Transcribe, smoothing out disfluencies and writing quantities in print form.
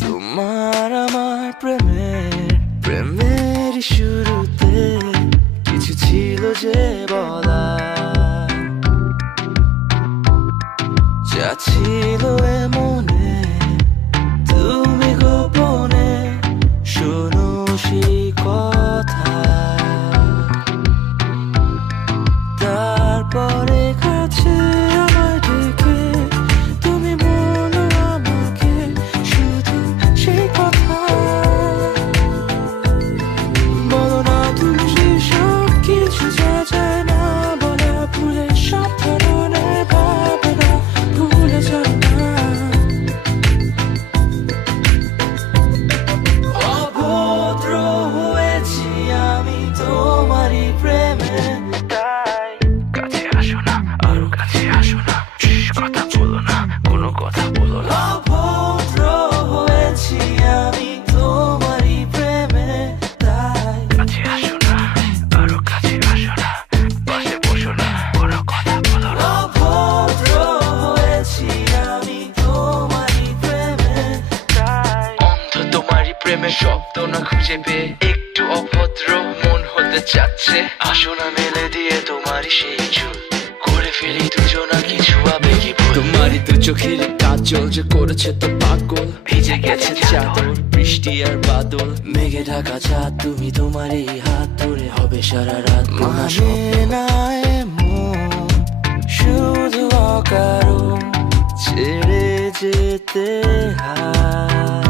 তোমার আমার প্রেমের শুরুতে কিছু ছিল যে বলা, যা ছিল মনে তুমি গোপনে শোনো সেই কথা। তারপরে কাছে আমায় ডেকে তুমি বলো আমাকে শুধু সেই কথা। বলো না তুমি সেসব কিছু যা যায় না বলা, ভুলে সব ধরনের ভাবনা ভুলে যাও না। অভদ্র হয়েছি আমি তোমারই প্রেমে, তাই কাছে আসো না, আরো কাছে আসো না, কথা বলো না, কোনো কথা বলো না। অভদ্র হয়েছি আমি তোমারই প্রেমে, তাই কাছে আসো না, আরো কাছে আসো না, পাশে বসো না, কোনো কথা বলো না। অভদ্র হয়েছি আমি তোমারই প্রেমে, তাই অন্ধ তোমারই প্রেমে শব্দ না খুঁজে পেয়ে একটু অভদ্র মন হতে চাচ্ছে। আসো না মেলে দিয়ে তোমারই সেই চুল, করে ফেলি দুজনা কিছু আবেগী ভুল। তোমারই দু চোখের কাজল যে করেছে তো পাগল, ভিজে গেছে চাদর বৃষ্টি আর বাদল, মেঘে ঢাকা চাঁদ তুমি তোমারই হাত ধরে হবে সারা রাত। মানে না এমন শুধু অকারণ ছেড়ে যেতে হয়।